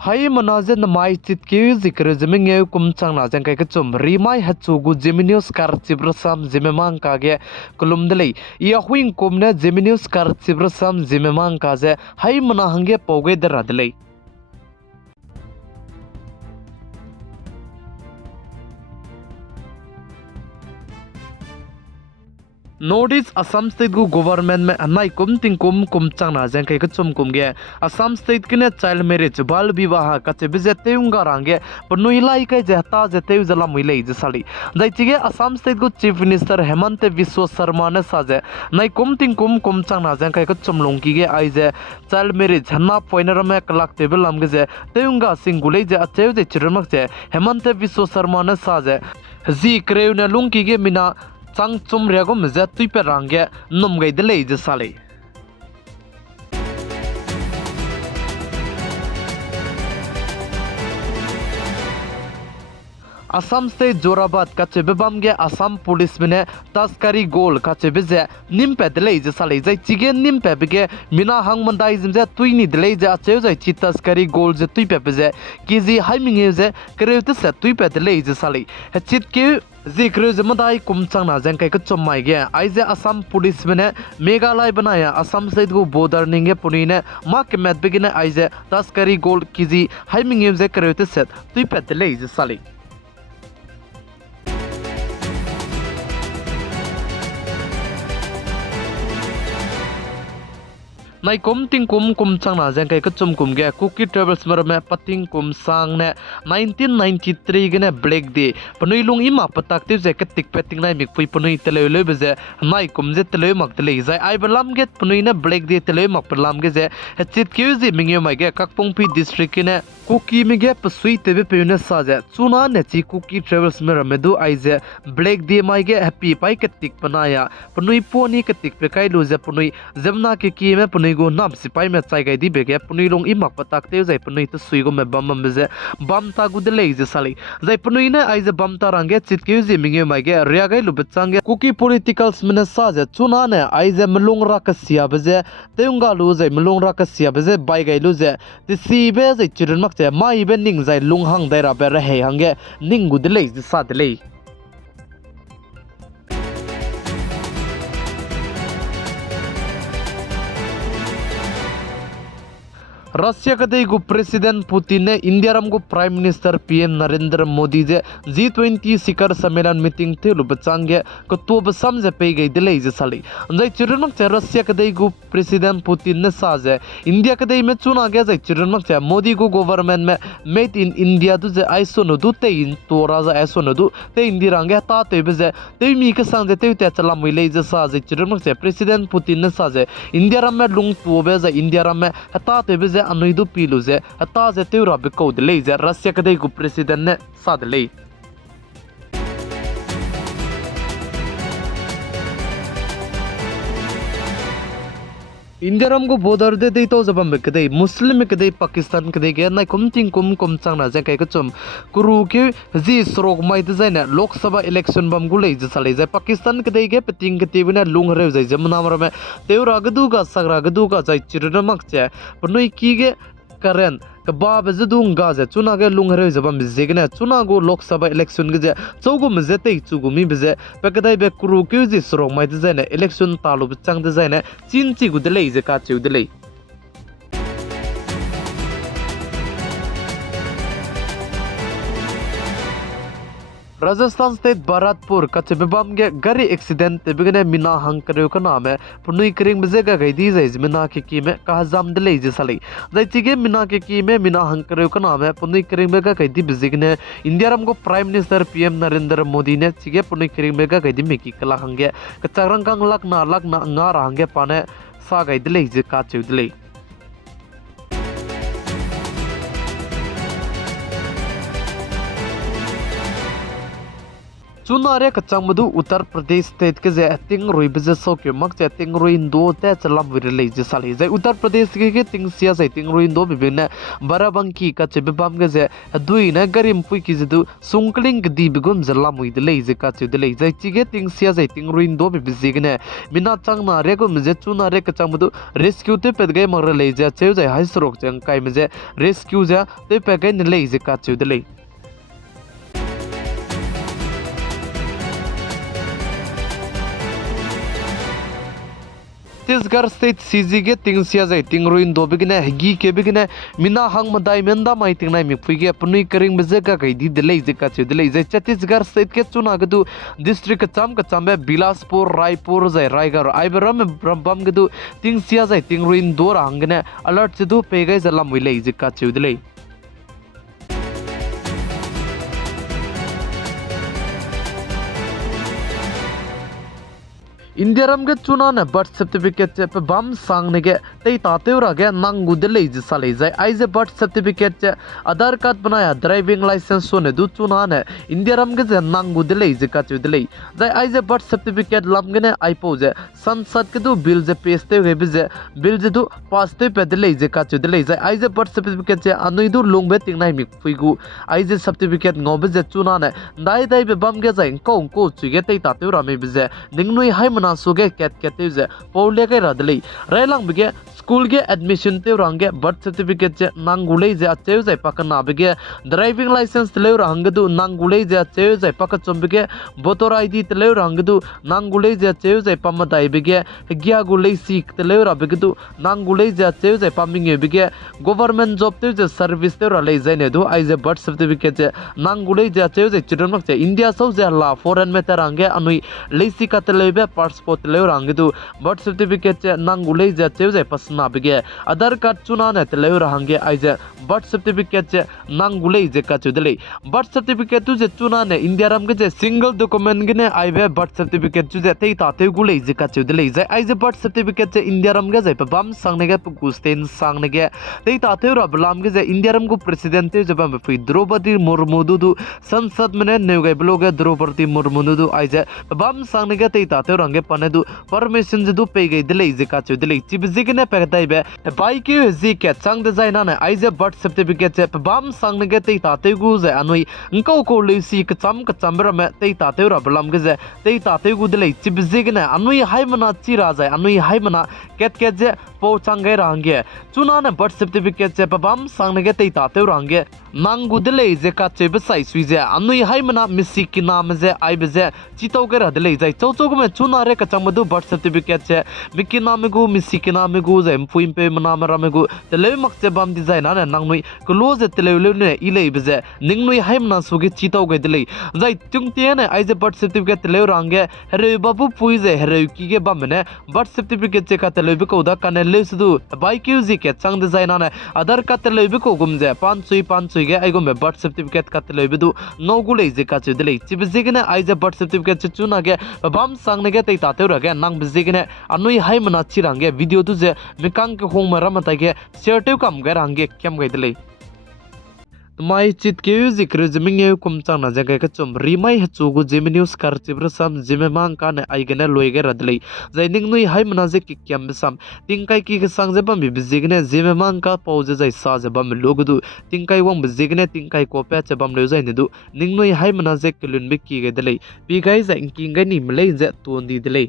Hai manaje na mai chit ki zikre zeme nge kum chang na jang kai ka chum rimai hachu gu Geminius kar chibrasam zimemang ka ge kulum delei ya huing kum na Geminius kar chibrasam zimemang ka je hai mana hange poge der delei North East Assam State gu government में अन्नाई कुम चंग ना जंग के चुम कुम गे Assam State के child marriage बाल विवाह कचे बिजे तेउंगा रांगे पनुइलाई के जहता जते जला मुइले जसाली दाइचिगे Assam State gu Chief Minister Hemant विश्व शर्मा ने साजे नाई कुम चंग ना जंग के चुम लोंकी गे आइजे child marriage हन्ना पोइनर में कलाक टेबल लम गे जे तेउंगा सिंगुले जे अचेव जे चिरमक जे हेमंत विश्व शर्मा ने साजे जी क्रेव ने लुंकी गे मिना Sang chum rego mze tuipe range num gai delei je sale Assam State Jorabad kache bebam ge Assam police mene taskari goal kache beze nimpe delei je sale jai chige nimpe bege mina hang mandai jimje tuini delei je ache jai chi taskari goal je tuipe beze kizi haiming je kreute se tuipe delei je sale hechit ke Zikre जमदाई कुमचंग ना जंग के चुम्माई गे आइजे Assam police में मेघालय बनाया असम सहित को border निंगे पुनी ने मां के मैथ बिगिने आइजे तस्करी गोल्ड कीजी हाइमिंग जे करेते सेट तुई पेतले इजे साली नाई कुम चंग ना जंग के चुम कुम गे कुकी ट्रेवल्स मर में पतिंग कुम सांग ने 1993 गे ने ब्लैक डे पनुई लुंग इमा पताक ति जे के टिक पेटिंग नाई मिक पुई पनुई तले ले बजे नाई कुम जे तले मक तले जाय आई बलाम गे पनुई ने ब्लैक डे तले मक पलाम गे जे चित के जी मिंगे मै गे ककपोंगपी डिस्ट्रिक्ट ने कुकी में गे पसुई तेबे पेने साजे चुना ने ची कुकी ट्रेवल्स में रमेदु आई जे ब्लैक डे मै गे हैप्पी पाई के टिक बनाया पनुई पोनी के टिक पे काई लु जे पनुई जमना के की में पनुई गो नाम सिपाई में चाय गई दी बेगे पनुई लोंग इमाक पताकते जाय पनुई तो सुई गो में बम बजे बम ता गुदे ले जे साली जाय पनुई ने आई जे बम ता रंगे चितके जे मिंगे माइगे रिया गई लु बचांगे कुकी पॉलिटिकल्स में साजे चुना ने आई जे मलोंग राकसिया बजे तेउंगा लु जे मलोंग राकसिया बजे बाय गई लु जे ति बे जे चिरन मक जे माई बे निंग जाय लुंग हंग दायरा बे रहे हंगे निंग गुदे ले जे साद ले रशिया कदे गु प्रेसिडेंट पुतिन ने इंडिया रम गु prime minister PM Narendra Modi जे G20 शिखर सम्मेलन मीटिंग थे लु बचांगे को तो बसम जे पे गई दिले जे साली जय चिरनमक से रशिया कदे गु प्रेसिडेंट पुतिन ने साजे इंडिया कदे में चुना गया जय चिरनमक से मोदी गु गवर्नमेंट में मेड इन इंडिया दु जे आइसो न दु ते इन तो राजा ऐसो न दु ते इंडिया रंगे ता ते बजे ते मी के संग ते ते चला मिले जे साजे चिरनमक से प्रेसिडेंट पुतिन ने साजे इंडिया रम में लुंग तो बे जे इंडिया रम में ता ते बजे अनुइदु पीलु जे ता जे तेउरा बेको दले जे रशिया कदे गु प्रेसिडेंट ने सादले इंडिया रम को बॉर्डर दे तो जबम कदे मुस्लिम कदे पाकिस्तान कदे के नाइ कुम चंग ना जे kai चुम कुरु के जी स्रोक माइ दे जाय ना लोकसभा इलेक्शन बम गुले जे साले जे पाकिस्तान कदे के पतिंग के बिना लुंग रे जाय जमुना मर में तेउरा गदु का सगरा गदु का जाय चिरनमक जे पनुई की गे करेन कबा बजदुंग गाजे चुना के लुंग रे जबम जेगने चुना गो लोकसभा इलेक्शन के जे चौगु मजे ते चुगु मी बजे पकदाय बे कुरु के जी स्रोक माइ दे जाय ना इलेक्शन तालु बचंग दे जाय ना चिनची गुदले जे का चुदले राजस्थान स्टेट भरतपुर कचबेबम के गाड़ी एक्सीडेंट बिगने मिना हंग करियो का नाम है पुनुई करिंग बजेगा गई दी जाइज मिना के की में कहा जाम दले जे साली दैचिगे मिना के की में मिना हंग करियो का नाम है पुनुई करिंग बेगा गई दी बजेगने इंडिया रम को prime minister PM Narendra Modi ने चिगे पुनुई करिंग बेगा गई दी मिकी कला हंगे कचारंग कंग लक ना nga हंगे पाने सा गई दले जे का चुदले चुनारे कच्चा मधु उत्तर प्रदेश स्टेट के जे तिंग रोई बजे सो के मक जे तिंग रोई दो ते चलम विरले जे साले जे उत्तर प्रदेश के तिंग सिया जे तिंग रोई दो बिबिन बराबंकी का चे बिबाम के जे दुई न गरिम पुई की जदु सुंकलिंग दी बिगुम जला मुई दले जे का चे दले जे चिगे तिंग सिया जे तिंग रोई दो बिबिजे गने मिना चंग ना रे को मजे चुनारे कच्चा मधु रेस्क्यू ते पेद गए मर ले जे चे जे हाई सरोक जंग काय मजे रेस्क्यू जा ते पे गए नले जे का चे दले छत्तीसगढ़ स्टेट सीजी के तिंगसिया जाय तिंगरुइन दो बिगने हगी के बिगने मिना हंग मदाई मेंदा माई तिंगनाई मिफुगे अपनी करिंग बजेगा कई दी दिले जे का दिले जे छत्तीसगढ़ स्टेट के चुनागदु डिस्ट्रिक्ट कचाम बे बिलासपुर रायपुर जाय रायगढ़ आइबरम ब्रम गदु तिंगसिया जाय तिंगरुइन दो हंगने अलर्ट जदु पेगै जला मुइले जे का दिले इंडिया रम के चुना ने बर्थ सर्टिफिकेट चे पे बम सांग ने के तई ताते उरा के नंगु दिले जे साले जाय आइजे बर्थ सर्टिफिकेट चे आधार कार्ड बनाया ड्राइविंग लाइसेंस सोने दु चुना ने इंडिया रम के जे नंगु दिले जे का दिले जाय आइजे बर्थ सर्टिफिकेट लम के ने आइपो जे संसद के दु बिल जे पेस्ते हुए बिजे बिल जे दु पास्ते पे दिले जे का दिले जाय आइजे बर्थ सर्टिफिकेट चे अनुई दु लुंगबे तिंगनाई मिक फुइगु आइजे सर्टिफिकेट ngोबे जे चुना ने दाई बे बम के जाय को चुगे तई ताते उरा मे बिजे निंगनुई हाय मना सुगे कैट जे पौले के रदली रेलंग बिगे स्कूल के एडमिशन ते रंगे बर्थ सर्टिफिकेट जे नांगुले जे अचे जे पकना बिगे ड्राइविंग लाइसेंस ले रंगदु नांगुले जे अचे जे पक चुंबिगे वोटर आईडी ते ले रंगदु नांगुले जे अचे जे पमदाई बिगे गिया गुले सीख ते ले रबिगदु नांगुले जे अचे जे पमिंगे बिगे गवर्नमेंट जॉब ते जे सर्विस ते रले जे ने दु आइजे बर्थ सर्टिफिकेट जे नांगुले जे अचे जे चिरमक जे इंडिया सौ जे ला फॉरेन में ते रंगे अनुई लेसी का ते लेबे पासपोर्ट ले रंगदु बर्थ सर्टिफिकेट जे नांगुले जे अचे जे पसना बिगे आधार कार्ड चुना ने ते ले रंगे आइजे बर्थ सर्टिफिकेट जे नांगुले जे का चुदले बर्थ सर्टिफिकेट तु जे चुना ने इंडिया रम के जे सिंगल डॉक्यूमेंट गने आइबे बर्थ सर्टिफिकेट जे तेई ताते गुले जे का चुदले जे आइजे बर्थ सर्टिफिकेट जे इंडिया रम के जे बम सांगने के पुस्तेन सांगने के तेई ताते र बलाम के जे इंडिया रम को प्रेसिडेंट जे बम फि द्रौपदी मुर्मू दु संसद में ने गए ब्लोगे द्रौपदी मुर्मू दु आइजे बम सांगने के तेई ताते रंगे पने दु परमिशन जे दु पे गई दिले जे का चुदले चिबजी के ने पेगताई बे बाई के जी के चंग डिजाइन ने आइजे बर्थ सर्टिफिकेट जे बम सांगने के तेई ताते गु जे अनुई इंको को लेसी के चमबर में तेई ताते र बलम के जे तेई ताते गु दिले चिबजी के ने अनुई हाय मना चिरा जे अनुई हाय मना केट जे पो चंगे रंगे चुना ने बर्थ सर्टिफिकेट जे बम सांगने के तेई ताते रंगे नांगु दिले जे का चे बसाई सुइजे अनुई हाय मना मिसी की नाम जे आई बजे चितो के रदले जाय चौचोग में चुना रे कचमदु बर्थ सर्टिफिकेट जे मिकी नाम गु मिसी की नाम गु जे फुइम पे मना मराम गु तले मक्से बम डिजाइन ने नांगनुई क्लोज तले ने इले बजे निंगनुई हाय मना सुगे चितो के दिले जाय तुंगते ने आइजे बर्थ सर्टिफिकेट तले रंगे हरे बाबू पुइजे हरे की के बम ने बर्थ सर्टिफिकेट जे का तले को दा कने लेसदु बाई क्यूजी के चंग डिजाइन ने आधार का तले को गुमजे पांच गे आइगो में बर्थ सर्टिफिकेट का तले बिदु नौगुले जे का दिले चिबजिगने आइजे बर्थ सर्टिफिकेट चुना गे बम सांगने गे तई ताते रगे नांग बिजिगने अनुई हाय मना चिरांगे वीडियो दुजे मिकांग के होम मरमतागे शेयरटेव कम गे रंगे केम गे दिले माई चित के जिक्र जमिंग कुम चांगना जगह के चुम रिमाई हचुगु जेमे न्यूज करचिब्र सम जेमे मांग का ने आइगने लोइगे रदले जैनिंग नुई हाय मनाजे कि क्याम बिसम तिंकाई की सांग जे बम बिजिगने जेमे मांग का पौजे जै सा जे बम लोगदु तिंकाई वंग बिजिगने तिंकाई कोपे चे बम ले जै नेदु निंग नुई हाय मनाजे किलुन बि की गे दले बि गाय जे इंकिंग नि मले जे तोंदी दले